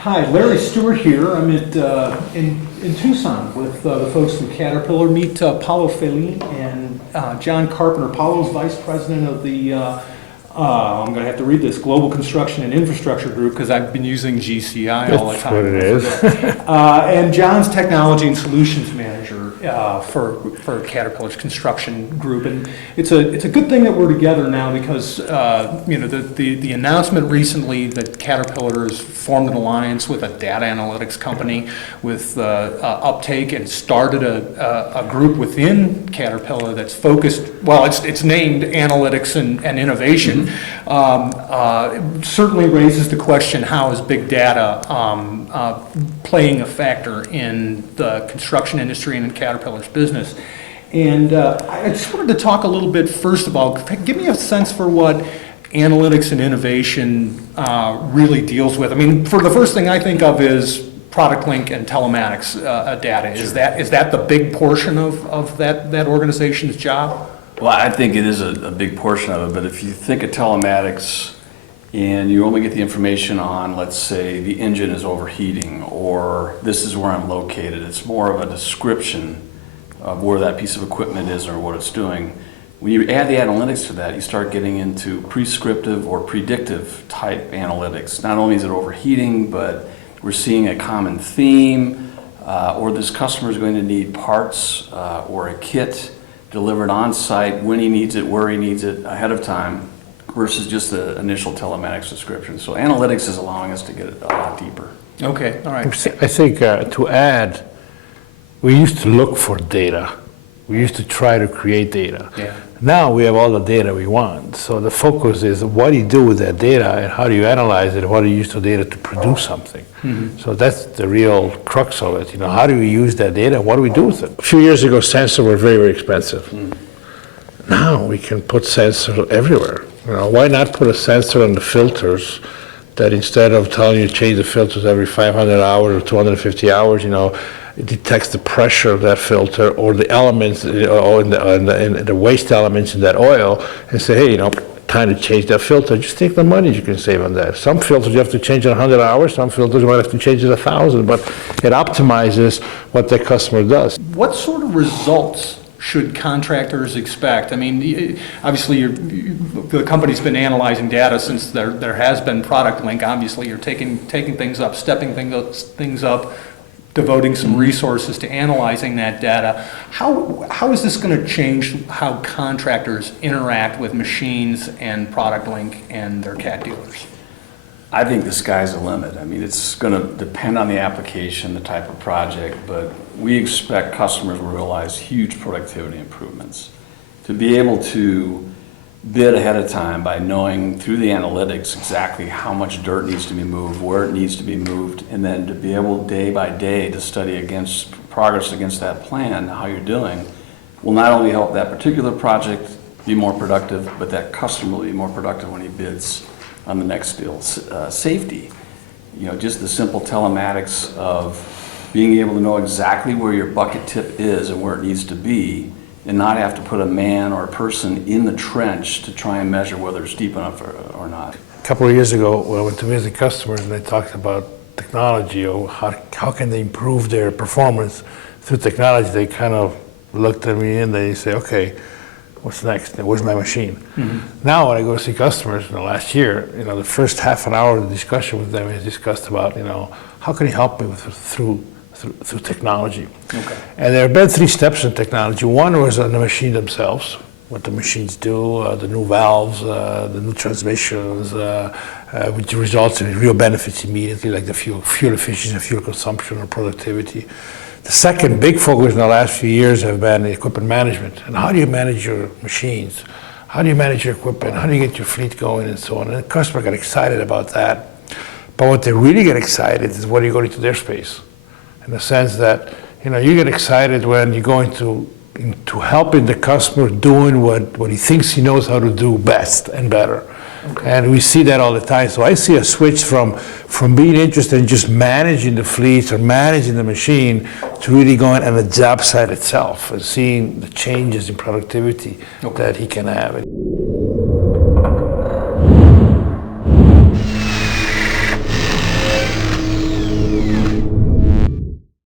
Hi, Larry Stewart here. I'm in Tucson with the folks from Caterpillar. Meet Paolo Fellin and John Carpenter. Paolo's vice president of the, I'm going to have to read this, Global Construction and Infrastructure Group, because I've been using GCI all the time. That's what it is. And John's technology and solutions manager for Caterpillar's construction group. And it's a good thing that we're together now because the announcement recently that Caterpillar has formed an alliance with a data analytics company with uptake and started a group within Caterpillar that's focused, well, it's named Analytics and Innovation. Certainly raises the question, how is big data playing a factor in the construction industry and in Caterpillar's business? And I just wanted to talk a little bit first of all, give me a sense for what analytics and innovation really deals with. I mean, for the first thing I think of is product link and telematics data. Is that the big portion of that organization's job? Well, I think it is a big portion of it, but if you think of telematics and you only get the information on, let's say, the engine is overheating or this is where I'm located, it's more of a description of where that piece of equipment is or what it's doing. When you add the analytics to that, you start getting into prescriptive or predictive type analytics. Not only is it overheating, but we're seeing a common theme, or this customer is going to need parts or a kit delivered on site when he needs it, where he needs it ahead of time, versus just the initial telematics description. So analytics is allowing us to get a lot deeper. Okay, all right. I think to add, we used to look for data. We used to try to create data. Yeah. Now we have all the data we want. So the focus is what do you do with that data and how do you analyze it? How do you use the data to produce something? Mm-hmm. So that's the real crux of it. How do we use that data? What do we do with it? A few years ago, sensors were very, very expensive. Mm. Now we can put sensors everywhere. Why not put a sensor on the filters that instead of telling you to change the filters every 500 hours or 250 hours, it detects the pressure of that filter or the elements or in the waste elements in that oil and say, hey, time to change that filter. Just think the money you can save on that. Some filters you have to change in 100 hours, some filters you might have to change in 1,000, but it optimizes what the customer does. What sort of results should contractors expect? I mean, obviously the company's been analyzing data since there has been product link. Obviously you're taking things up, stepping things up, devoting some resources to analyzing that data. How is this going to change how contractors interact with machines and product link and their CAT dealers? I think the sky's the limit. I mean, it's going to depend on the application, the type of project, but we expect customers will realize huge productivity improvements. To be able to bid ahead of time by knowing through the analytics exactly how much dirt needs to be moved, where it needs to be moved, and then to be able day by day to study against progress against that plan, how you're doing, will not only help that particular project be more productive, but that customer will be more productive when he bids on the next deal. Safety, just the simple telematics of being able to know exactly where your bucket tip is and where it needs to be, and not have to put a man or a person in the trench to try and measure whether it's deep enough or not. A couple of years ago, I went to visit customers and they talked about technology or how can they improve their performance through technology. They kind of looked at me and they say, okay, what's next? Where's my machine? Mm-hmm. Now when I go to see customers in the last year, the first half an hour of the discussion with them is discussed about, how can you help me through technology? Okay. And there have been 3 steps in technology. One was on the machine themselves, what the machines do, the new valves, the new transmissions, which results in real benefits immediately, like the fuel efficiency, fuel consumption, or productivity. The second big focus in the last few years have been equipment management. And how do you manage your machines? How do you manage your equipment? How do you get your fleet going and so on? And the customer got excited about that. But what they really get excited is when you go into their space. In the sense that, you get excited when you're going into helping the customer doing what he thinks he knows how to do best and better. Okay. And we see that all the time. So I see a switch from being interested in just managing the fleets or managing the machine to really going on the job site itself and seeing the changes in productivity that he can have.